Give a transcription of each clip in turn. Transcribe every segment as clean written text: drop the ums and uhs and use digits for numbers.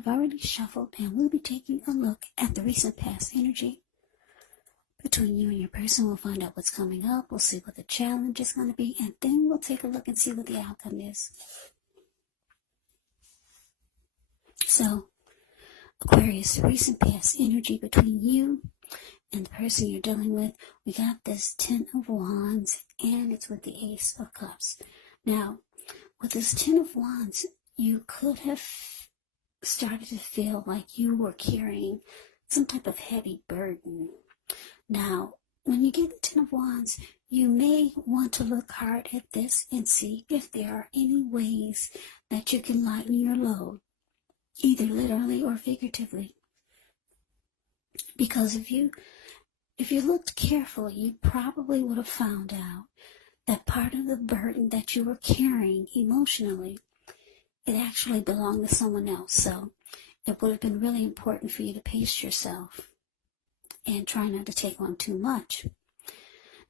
I've already shuffled, and we'll be taking a look at the recent past energy between you and your person. We'll find out what's coming up. We'll see what the challenge is going to be, and then we'll take a look and see what the outcome is. So, Aquarius, recent past energy between you and the person you're dealing with. We got this 10 of Wands, and it's with the Ace of Cups. Now, with this 10 of Wands, you could have started to feel like you were carrying some type of heavy burden. Now, when you get the 10 of Wands, you may want to look hard at this and see if there are any ways that you can lighten your load, either literally or figuratively. Because if you looked carefully, you probably would have found out that part of the burden that you were carrying emotionally, it actually belonged to someone else. So it would have been really important for you to pace yourself and try not to take on too much.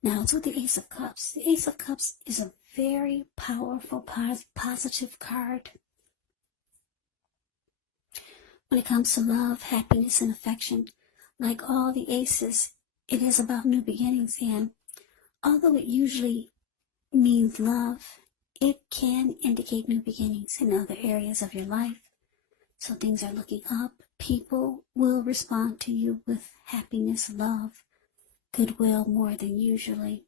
Now, it's with the Ace of Cups. The Ace of Cups is a very powerful, positive card. When it comes to love, happiness, and affection, like all the aces, it is about new beginnings. And although it usually means love, it can indicate new beginnings in other areas of your life. So things are looking up. People will respond to you with happiness, love, goodwill more than usually.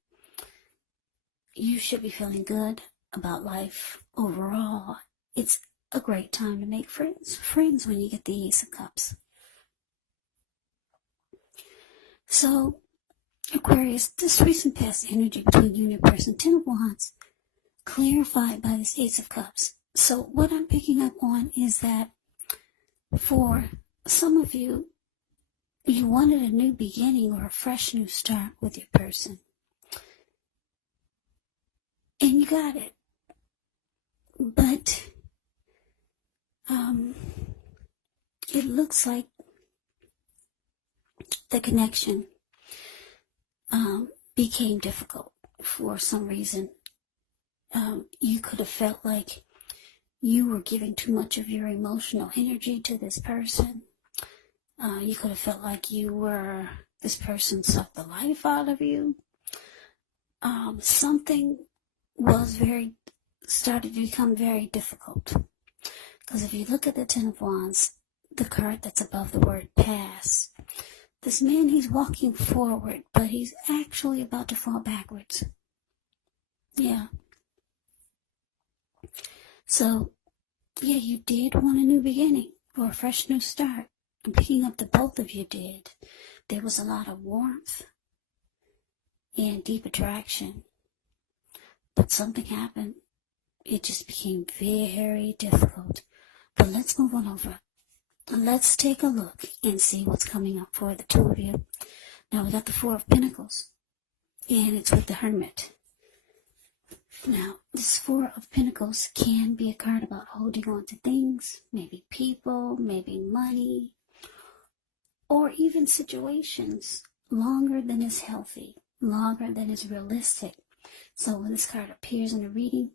You should be feeling good about life overall. It's a great time to make friends when you get the Ace of Cups. So, Aquarius, this recent past energy between you and your person, 10 of Wands, clarified by this Ace of Cups. So what I'm picking up on is that for some of you, you wanted a new beginning or a fresh new start with your person. And you got it. But it looks like the connection became difficult for some reason. You could have felt like you were giving too much of your emotional energy to this person. You could have felt like this person sucked the life out of you. Something started to become very difficult. Because if you look at the 10 of Wands, the card that's above the word pass, this man, he's walking forward, but he's actually about to fall backwards. Yeah. So, yeah, you did want a new beginning or a fresh new start. I'm picking up that both of you did. There was a lot of warmth and deep attraction. But something happened. It just became very difficult. But let's move on over. Let's take a look and see what's coming up for the two of you. Now, we got the 4 of Pentacles, and it's with the Hermit. Now, this 4 of Pentacles can be a card about holding on to things, maybe people, maybe money, or even situations longer than is healthy, longer than is realistic. So when this card appears in a reading,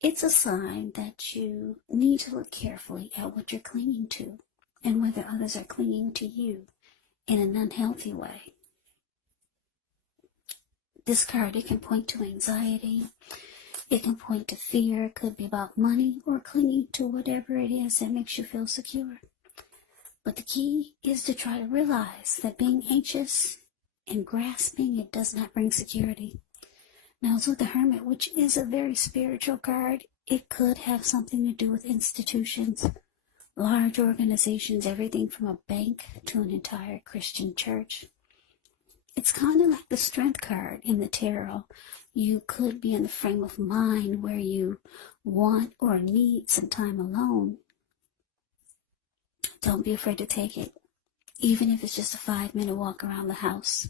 it's a sign that you need to look carefully at what you're clinging to and whether others are clinging to you in an unhealthy way. This card, it can point to anxiety. It can point to fear. It could be about money or clinging to whatever it is that makes you feel secure. But the key is to try to realize that being anxious and grasping, it does not bring security. Now, it's with the Hermit, which is a very spiritual card. It could have something to do with institutions, large organizations, everything from a bank to an entire Christian church. It's kind of like the Strength card in the tarot. You could be in the frame of mind where you want or need some time alone. Don't be afraid to take it, even if it's just a 5-minute walk around the house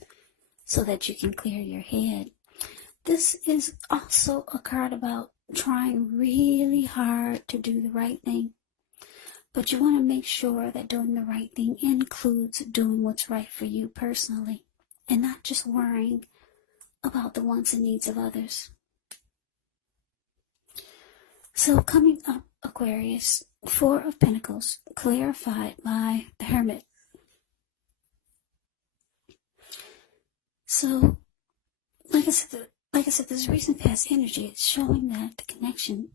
so that you can clear your head. This is also a card about trying really hard to do the right thing. But you want to make sure that doing the right thing includes doing what's right for you personally and not just worrying about the wants and needs of others. So coming up, Aquarius, Four of Pentacles, clarified by the Hermit. So, like I said, this recent past energy is showing that the connection,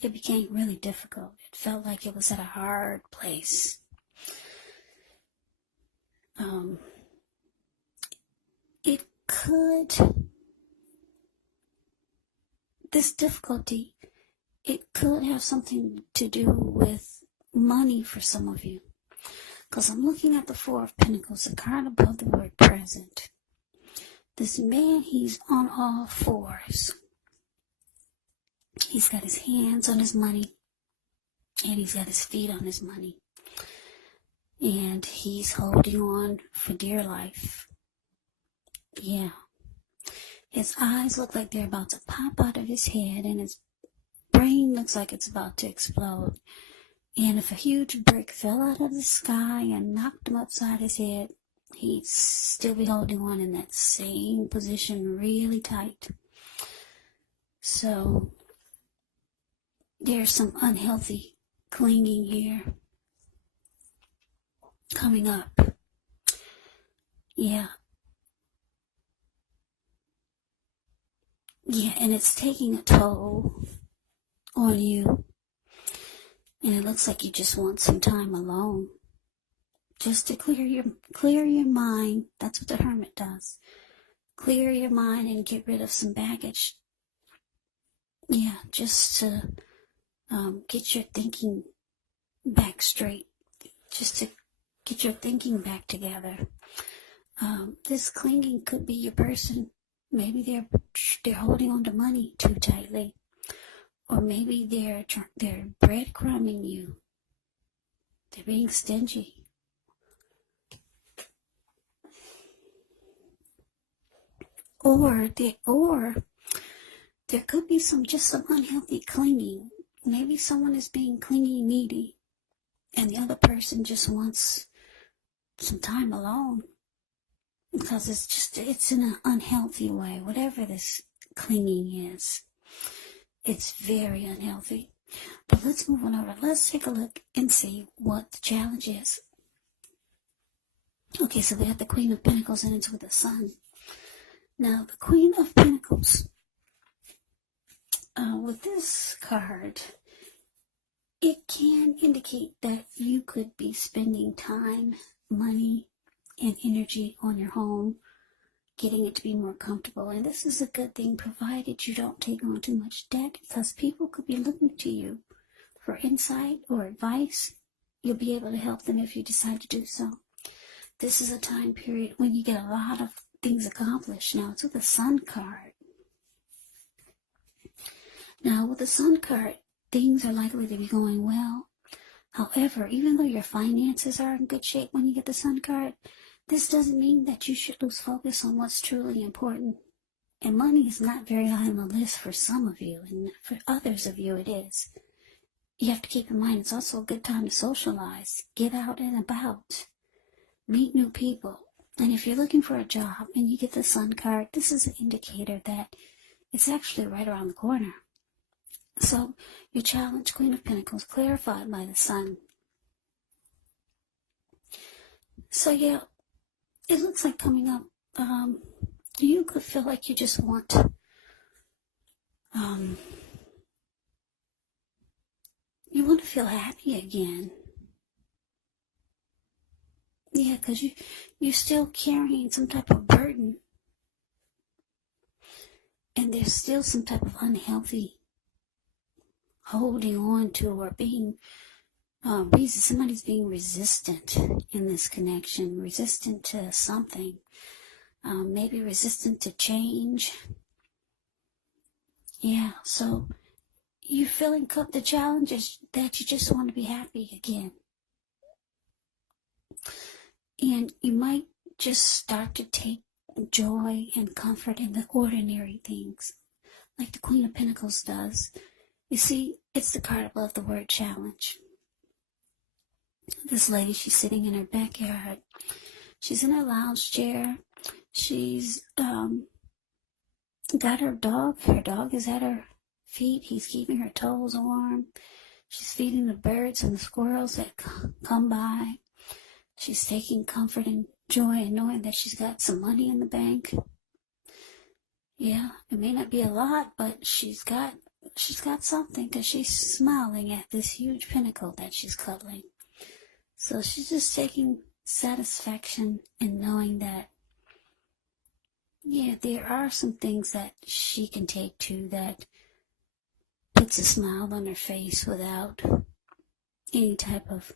it became really difficult. It felt like it was at a hard place. This difficulty, it could have something to do with money for some of you. Because I'm looking at the Four of Pentacles, the card above the word present. This man, he's on all fours. He's got his hands on his money, and he's got his feet on his money. And he's holding on for dear life. Yeah. His eyes look like they're about to pop out of his head, and his brain looks like it's about to explode. And if a huge brick fell out of the sky and knocked him upside his head, he'd still be holding on in that same position really tight. So there's some unhealthy clinging here coming up. Yeah, and it's taking a toll on you. And it looks like you just want some time alone. Just to clear your mind. That's what the Hermit does. Clear your mind and get rid of some baggage. Yeah, just to get your thinking back straight. Just to get your thinking back together. This clinging could be your person. Maybe they're holding on to money too tightly. Or maybe they're breadcrumbing you. They're being stingy. Or there could be some unhealthy clinging. Maybe someone is being clingy, needy, and the other person just wants some time alone. Because it's in an unhealthy way. Whatever this clinging is, it's very unhealthy. But let's move on over. Let's take a look and see what the challenge is. Okay, so we have the Queen of Pentacles and it's with the Sun. Now, the Queen of Pentacles, with this card, it can indicate that you could be spending time, money, and energy on your home, getting it to be more comfortable. And this is a good thing, provided you don't take on too much debt, because people could be looking to you for insight or advice. You'll be able to help them if you decide to do so. This is a time period when you get a lot of things accomplished. Now, it's with the Sun card. Now, with the Sun card, things are likely to be going well. However, even though your finances are in good shape when you get the Sun card, this doesn't mean that you should lose focus on what's truly important. And money is not very high on the list for some of you, and for others of you it is. You have to keep in mind it's also a good time to socialize, get out and about, meet new people. And if you're looking for a job and you get the Sun card, this is an indicator that it's actually right around the corner. So, your challenge, Queen of Pentacles, clarified by the Sun. So yeah, it looks like coming up, you could feel like you just want, you want to feel happy again. Yeah, because you're still carrying some type of burden. And there's still some type of unhealthy holding on to or being, somebody's being resistant in this connection, resistant to something, maybe resistant to change. Yeah, so you're feeling the challenge is that you just want to be happy again. And you might just start to take joy and comfort in the ordinary things, like the Queen of Pentacles does. You see, it's the card above the word challenge. This lady, she's sitting in her backyard. She's in her lounge chair. She's got her dog. Her dog is at her feet. He's keeping her toes warm. She's feeding the birds and the squirrels that come by. She's taking comfort and joy in knowing that she's got some money in the bank. Yeah, it may not be a lot, but she's got something, because she's smiling at this huge pinnacle that she's cuddling. So she's just taking satisfaction in knowing that, yeah, there are some things that she can take to that puts a smile on her face without any type of,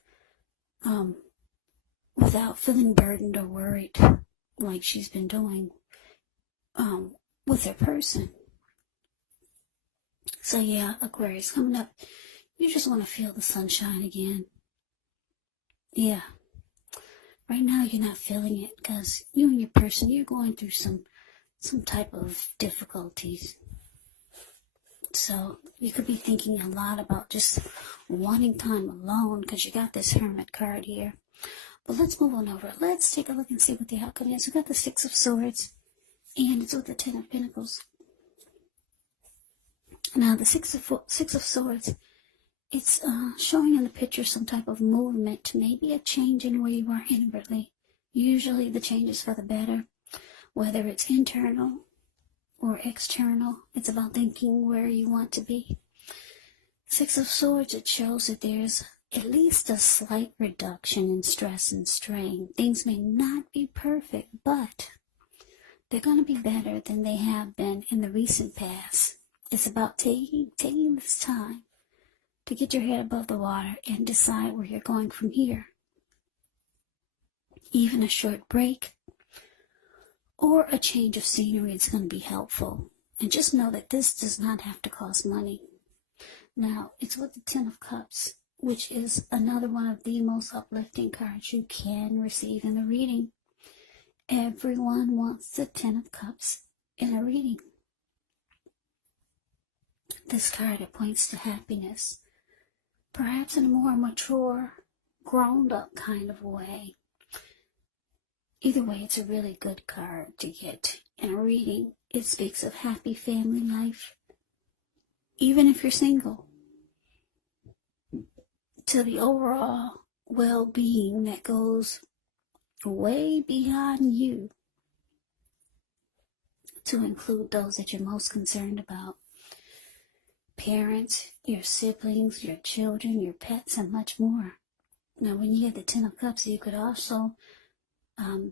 without feeling burdened or worried like she's been doing with her person. So yeah, Aquarius, coming up, you just want to feel the sunshine again. Yeah. Right now you're not feeling it because you and your person, you're going through some type of difficulties. So you could be thinking a lot about just wanting time alone because you got this Hermit card here. But let's move on over. Let's take a look and see what the outcome is. We got the Six of Swords, and it's with the Ten of Pentacles. Now the Six of Swords, it's showing in the picture some type of movement, maybe a change in where you are inwardly. Usually the change is for the better, whether it's internal or external. It's about thinking where you want to be. Six of Swords, it shows that there's at least a slight reduction in stress and strain. Things may not be perfect, but they're going to be better than they have been in the recent past. It's about taking this time to get your head above the water and decide where you're going from here. Even a short break or a change of scenery is going to be helpful. And just know that this does not have to cost money. Now, it's with the Ten of Cups, which is another one of the most uplifting cards you can receive in a reading. Everyone wants the Ten of Cups in a reading. This card, it points to happiness, perhaps in a more mature, grown-up kind of way. Either way, it's a really good card to get in a reading. It speaks of happy family life, even if you're single, to the overall well-being that goes way beyond you, to include those that you're most concerned about. Parents, your siblings, your children, your pets, and much more. Now, when you get the Ten of Cups, you could also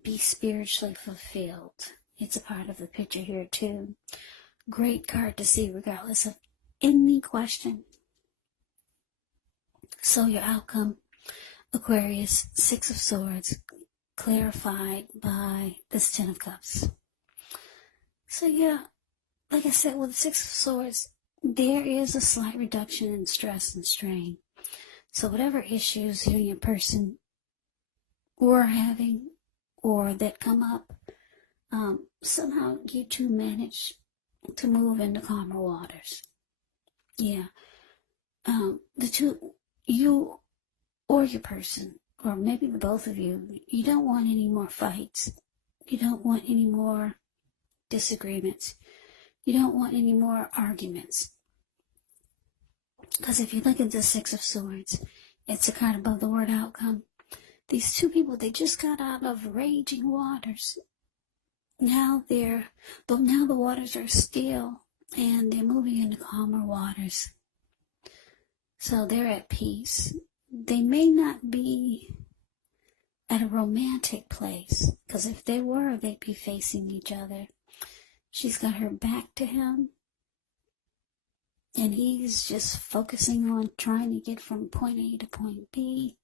be spiritually fulfilled. It's a part of the picture here too. Great card to see regardless of any question. So your outcome, Aquarius, Six of Swords, clarified by this Ten of Cups. So yeah, like I said, with the Six of Swords, there is a slight reduction in stress and strain. So whatever issues you and your person were having or that come up, somehow you two manage to move into calmer waters. Yeah. The two, you or your person, or maybe the both of you, you don't want any more fights. You don't want any more disagreements. You don't want any more arguments. Because if you look at the Six of Swords, it's a card above the word outcome. These two people, they just got out of raging waters. Now the waters are still, and they're moving into calmer waters. So they're at peace. They may not be at a romantic place, because if they were, they'd be facing each other. She's got her back to him, and he's just focusing on trying to get from point A to point B.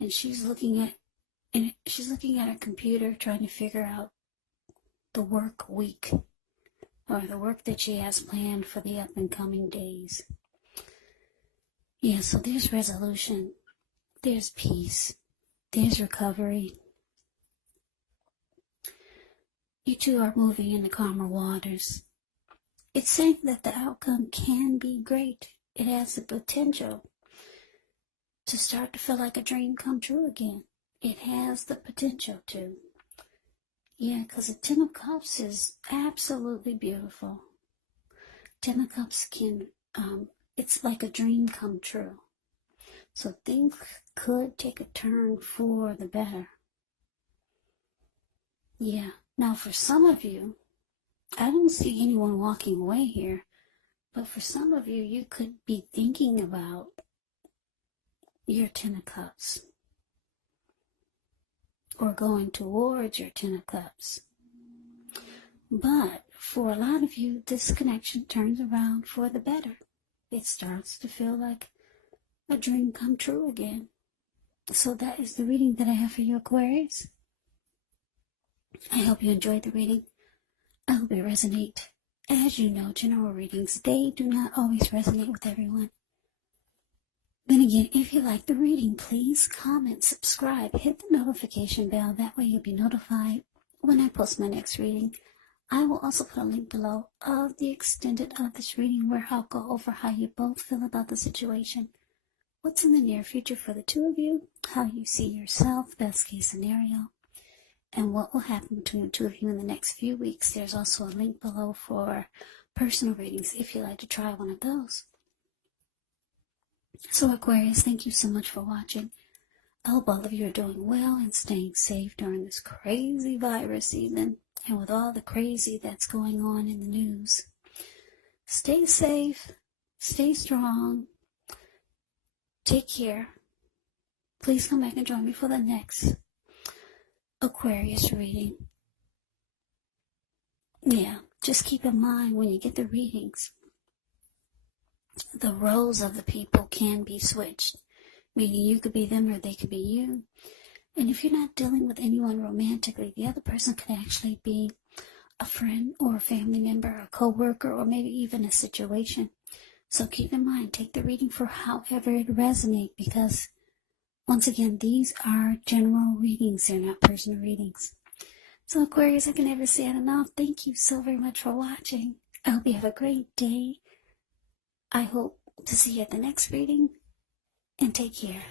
And she's looking at her computer, trying to figure out the work week, or the work that she has planned for the up and coming days. Yeah, so there's resolution, there's peace, there's recovery. You two are moving into calmer waters. It's saying that the outcome can be great. It has the potential to start to feel like a dream come true again. It has the potential to. Yeah, because the Ten of Cups is absolutely beautiful. Ten of Cups can, it's like a dream come true. So things could take a turn for the better. Yeah. Now for some of you, I don't see anyone walking away here, but for some of you, you could be thinking about your Ten of Cups or going towards your Ten of Cups. But for a lot of you, this connection turns around for the better. It starts to feel like a dream come true again. So that is the reading that I have for you, Aquarius. I hope you enjoyed the reading. I hope it resonates. As you know, general readings, they do not always resonate with everyone. Then again, if you like the reading, please comment, subscribe, hit the notification bell. That way you'll be notified when I post my next reading. I will also put a link below of the extended of this reading where I'll go over how you both feel about the situation, what's in the near future for the two of you, how you see yourself, best case scenario, and what will happen between the two of you in the next few weeks. There's also a link below for personal readings if you'd like to try one of those. So Aquarius, thank you so much for watching. I hope all of you are doing well and staying safe during this crazy virus season and with all the crazy that's going on in the news. Stay safe, stay strong, take care. Please come back and join me for the next Aquarius reading. Yeah, just keep in mind when you get the readings, the roles of the people can be switched, meaning you could be them or they could be you. And if you're not dealing with anyone romantically, the other person could actually be a friend or a family member, a co-worker, or maybe even a situation. So keep in mind, take the reading for however it resonates, because once again, these are general readings. They're not personal readings. So Aquarius, I can never say it enough. Thank you so very much for watching. I hope you have a great day. I hope to see you at the next reading, and take care.